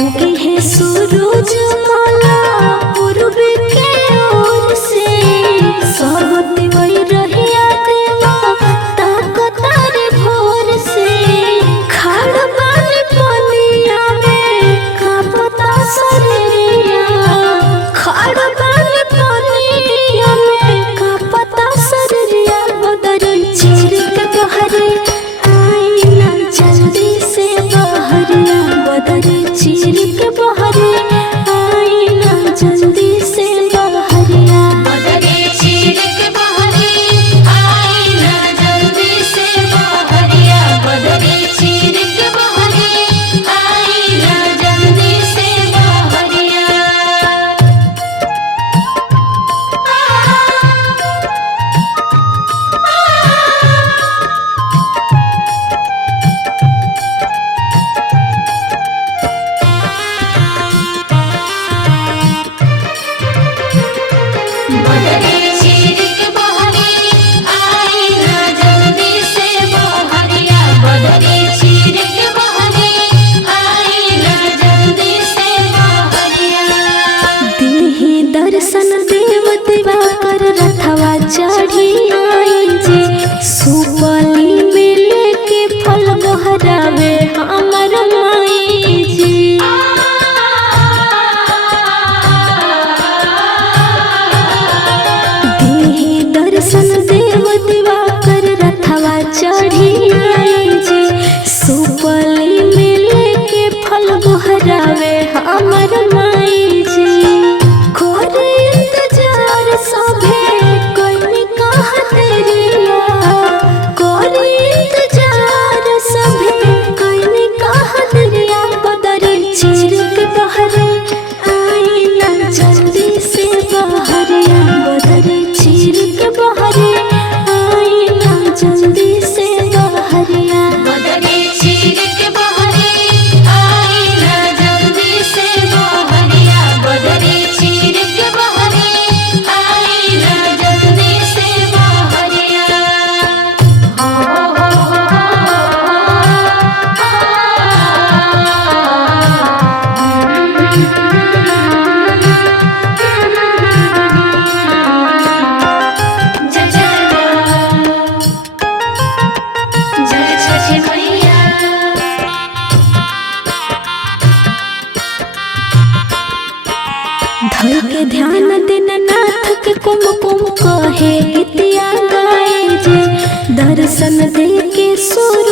उगे है सूरज माला पूर्व के ओर से, सब दिवई रहिया देवा ताकतार भोर से। खाड़ बानी पनिया में कांपता शरीरिया, खाड़ बानी पनिया में कांपता शरीरिया। बदरी चीर के बहरे आई ना जल्दी से बहरिया, बदरी चीर के बहरे आई ना जल्दी से बहरिया। बदरी चीर के बहरे आई ना जल्दी से बहरिया, बदरी चीर के बहरे आई ना जल्दी से बहरिया। बदरी चीर के बहरे आई ना जल्दी से बहरिया, बदरी चीर के बहरे आई ना जल्दी से बहरिया। दीहि दर्शन देव दिवाकर रथवा चढ़ी आई जी, सुपली में लेके फल बहरावे हमर माई जी। दीहि दर्शन देव दिवाकर रथवा चढ़ी आई जी, सुपली में लेके फल बहरावे हमर माई जी। करे इंतजार सभे कोई कहा तेरिया, करे इंतजार सभे कोई कहा तेरिया। बदरी चीर के बहरे आई ना जल्दी से बहरिया, बदरी चीर के बहरे आई ना जल्दी से बहरिया। बदरी चीर के बहरे आई ना जल्दी से बहरिया, बदरी चीर के बहरे आई ना जल्दी से बहरिया। जय जय छठी मैया। धर के ध्यान दीननाथ के कुमकुम कहे गीतिया गाए जे, दर्शन दे के सुर